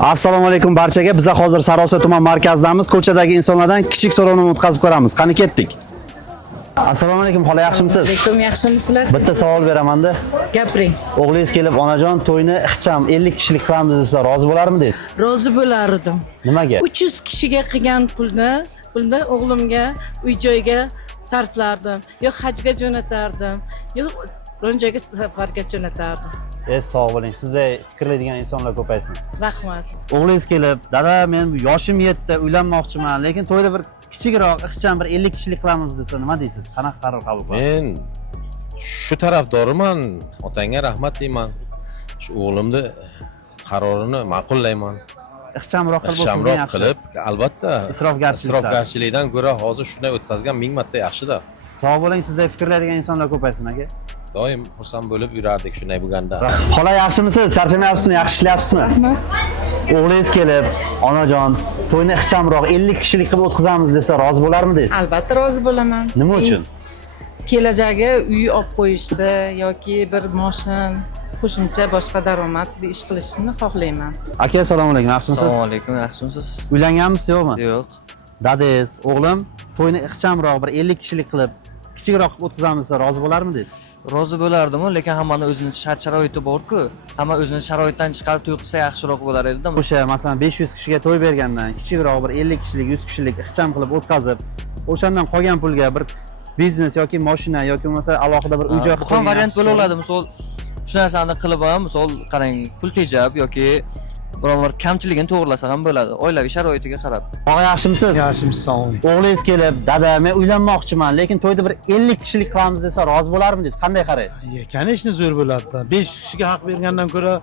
Assalomu alaykum barchaga. Biz hozir Sariosiyo tuman markazidamiz. Ko'chadagi insonlardan kichik so'rovni o'tkazib ko'ramiz. Qani ketdik. Assalomu alaykum, xola yaxshimisiz? Alaykum, yaxshimisizlar? Bitta savol beraman-da. Gapiring. O'g'lingiz kelib, onajon to'yni ixcham 50 kishilik qilamiz desa, rozi bo'larmidingiz? Rozi bo'lardim. Nimaga? 300 kishiga qilgan pulni o'g'limga uy-joyga sarflardim. Yo hajga jo'natardim, yo biron joyga safarga jo'natardim. Sog' bo'ling. Sizday fikrlaydigan insonlar ko'paysin. Rahmat. O'g'lingiz kelib, "Dada, men yoshim yetdi, uylanmoqchiman, lekin to'yda bir kichikroq, ixcham bir 50 kishilik qilamiz" desa, nima deysiz? Qanaqa qaror qabul qilasiz? Men shu tarafdoriman, otangga rahmat deyman. Shu o'g'limni qarorini ma'qullayman. Ixchamroq qilib Ixchamroq yaxshi. qilib, albatta, isrofgarchilikdan ko'ra hozir shunday o'tkazgan 1000 marta yaxshi-da. Sog' bo'ling, sizday fikrlaydigan insonlar ko'paysin, aka. Doim xursand bo'lib yurardik shunday bo'lganda. Xola yaxshimisiz? Charchamayapsizmi? Yaxshi ishlayapsizmi? Rahmat. O'g'lingiz kelib, "Onajon, to'yni ixchamroq 50 kishilik qilib o'tkazamiz" desa, rozi bo'larmidingiz? Albatta rozi bo'laman. Nima uchun? Kelajagi uy olib qo'yishdi yoki bir moshin, qo'shimcha boshqa daromad ish qilishni xohlayman. Aka, assalomu alaykum. Yaxshimisiz? Assalomu alaykum, yaxshimisiz? Uylanganmisiz, yo'qmi? Yo'q. Dadangiz, o'g'lim to'yni ixchamroq bir 50 kishilik qilib, kichikroq qilib o'tkazamiz desa, rozi bo'larmidingiz? Rozi bo'lardim, lekin hammani o'zining shart-sharoiti bor-ku. Hamma o'zining sharoitidan chiqarib to'y qilsa yaxshiroq bo'lar edi-da. O'sha masalan 500 kishiga to'y bergandan kichikroq bir 50 kishilik, 100 kishilik ixcham qilib o'tkazib, o'shandan qolgan pulga bir biznes yoki mashina yoki bo'lmasa alohida bir uy-joy Bu ham variant bo'la oladi. Misol, shu narsani qilib ham, misol qarang, pul tejab yoki biror bir kamchiligini to'g'rilasa ham bo'ladi. Oilaviy sharoitiga qarab. Og'a yaxshimisiz? Yaxshimisiz, sog' bo'ling. O'g'lingiz kelib, "Dada, men uylanmoqchiman, lekin to'yda bir 50 kishilik qilamiz" desa, rozi bo'larmidingiz? Qanday qaraysiz? Конечно, zo'r bo'ladi-da. 5 kishiga haq bergandan ko'ra,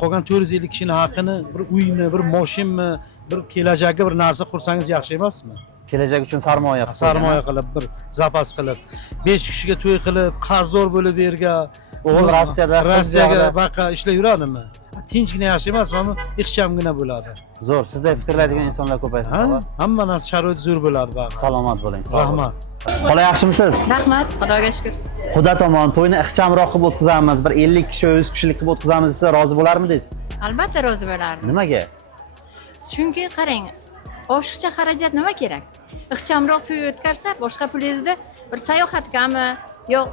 qolgan 450 kishining haqqini bir uymi, bir mashinmi, bir kelajakka bir narsa qursangiz yaxshi emasmi? Kelajak uchun sarmoya qilib. Sarmoya qilib, bir zapas qilib, 5 kishiga to'y qilib, qarzdor bo'lib bergan. O'g'il Rossiyada, Rossiyaga qiz baqa ishlar yuradimi? Tinchgina yaxshi emasmi? Ixchamgina bo'ladi. Zo'r, sizday fikrlaydigan insonlar ko'paysin. Ha? Hamma narsa sharoit zo'r bo'ladi baribir. Salomat bo'ling. Rahmat. Xola yaxshimisiz? Rahmat, Xudoga shukr. Xudo tomon to'yni ixchamroq qilib o'tkazamiz, bir 50 kishi, 100 kishilik qilib o'tkazamiz desa, rozi bo'larmidingiz? Albatta rozi bo'lardim. Nimaga? Chunki qarang, oshiqcha xarajat nima kerak? Ixchamroq to'y o'tkazsa, boshqa pulingizni bir sayohatgami, yo'q,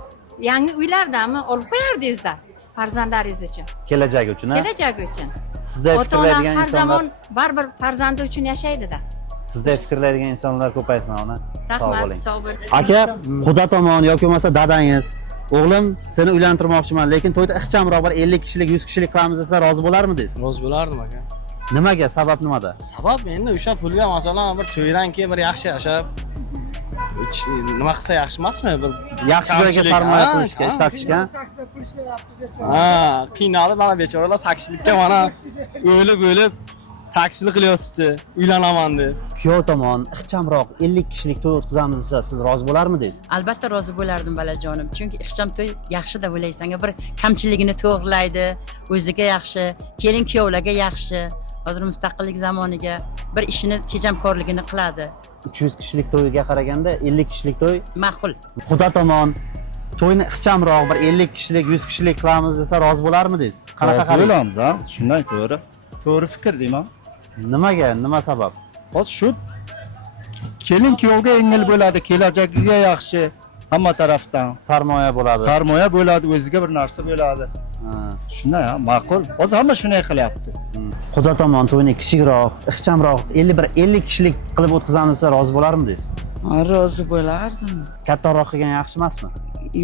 yangi uylardami olib qo'yardingizda farzandlaringiz uchun. Kelajagi uchun, ha? Kelajagi uchun. Sizday Ota-ona fikrlaydigan har zamon insonlar, baribir farzandi uchun yashaydi-da. sizday fikrlaydigan insonlar ko'paysin, ona. Sog' Rahmat, bo'ling. sog' bo'ling. Aka, Xudo tomon yoki bo'lmasa dadangiz, "O'g'lim, seni uylantirmoqchiman, lekin to'yda ixchamroq bir 50 kishilik, 100 kishilik qilamiz" desa, rozi bo'larmidingiz? Rozi bo'lardim aka. Nimaga? Sabab nimada? Sabab endi o'sha pulga masalan bir to'ydan keyin bir yaxshi yashab nima qilsa yaxshi emasmi? Bir Yaxshi joyga kamchilik, sarmoya ha, qilishga, ha. ishlatishga. Qiynalib mana bechoralar taksilikka mana o'lib taksilik qilyotibdi, uylanaman deb. Kuyov tomon ixchamroq 50 kishilik to'y o'tkazamiz desa, siz rozi bo'larmidingiz? Albatta rozi bo'lardim balajonim. Chunki ixcham to'y yaxshi deb o'ylaysan. Bir kamchiligini to'g'rilaydi, o'ziga yaxshi, kelin kuyovlarga yaxshi. Hozir mustaqillik zamoniga bir ishini tejamkorligini qiladi. 300 kishilik to'yga qaraganda 50 kishilik to'y Ma'qul. Xudo tomon to'yni ixchamroq bir 50 kishilik, 100 kishilik qilamiz desa, rozi bo'larmidingiz? Qanaqa qaraysiz? ha? Shundan to'g'ri. To'g'ri fikr deyman. Nimaga? Nima sabab? Hozir shu kelin kuyovga yengil bo'ladi, kelajagiga yaxshi hamma tarafdan. Sarmoya bo'ladi. Sarmoya bo'ladi, o'ziga bir narsa bo'ladi. Ha. Shunday, ha, ma'qul. Hozir hamma shunday qilyapti. Xudo tomon to'yni kichikroq, ixchamroq 50 kishilik qilib o'tkazamiz desa, rozi bo'larmidingiz? Rozi bo'lardim. Kattaroq qilgan yaxshi emasmi?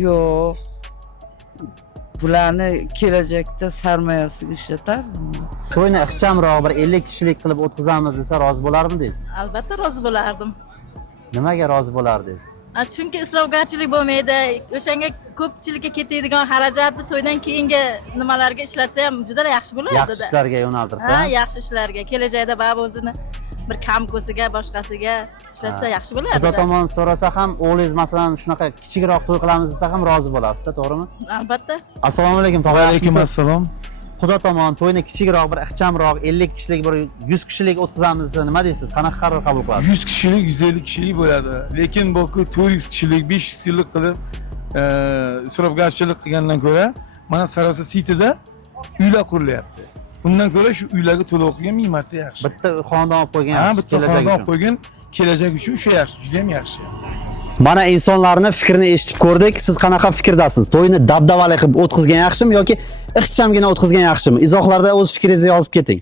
Yo'q. Bularni kelajakda sarmoyasiga ishlatardim. To'yni ixchamroq bir 50 kishilik qilib o'tkazamiz desa, rozi bo'larmidingiz? Albatta rozi bo'lardim. Nimaga rozi bo'lardingiz? Chunki isrofgarchilik bo'lmaydi. O'shanga ko'pchilikka ketadigan xarajatni to'ydan keyingi nimalarga ishlatsa ham juda yaxshi bo'lardi. Yaxshi ishlarga yo'naltirsa. Ha, yaxshi ishlarga. Kelajakda ba'zi o'zini bir kamkosiga, boshqasiga ishlatsa yaxshi bo'lardi. Xudo tomon so'rasa ham, o'g'lingiz masalan shunaqa kichikroq to'y qilamiz desa ham rozi bo'lasiz, to'g'rimi? Albatta. Assalomu alaykum, tog'a. Alaykum assalom. Xudo tomon to'yni kichikroq, bir ixchamroq 50 kishilik, bir 100 kishilik o'tkazamiz desa, nima deysiz? Qanaqa qaror qabul qilasiz? 100 kishilik, 150 kishilik bo'ladi. Lekin bu 400 kishilik, 500 yillik qilib isrofgarchilik qilgandan ko'ra, mana Sariosiyo Cityda uylar qurilyapti. Undan ko'ra shu uylarga to'lov qilgan 1000 marta yaxshi. Bitta xonadon olib qo'ygan Ha, yaxshi, bitta kelajak xonadon uchun. qo'ygan kelajak uchun o'sha yaxshi, juda ham yaxshi. Mana insonlarni fikrini eshitib ko'rdik. Siz qanaqa fikrdasiz? To'yni dabdabali qilib o'tkazgan yaxshimi yoki ixchamgina o'tkazgan yaxshimi? Izohlarda o'z fikringizni yozib keting.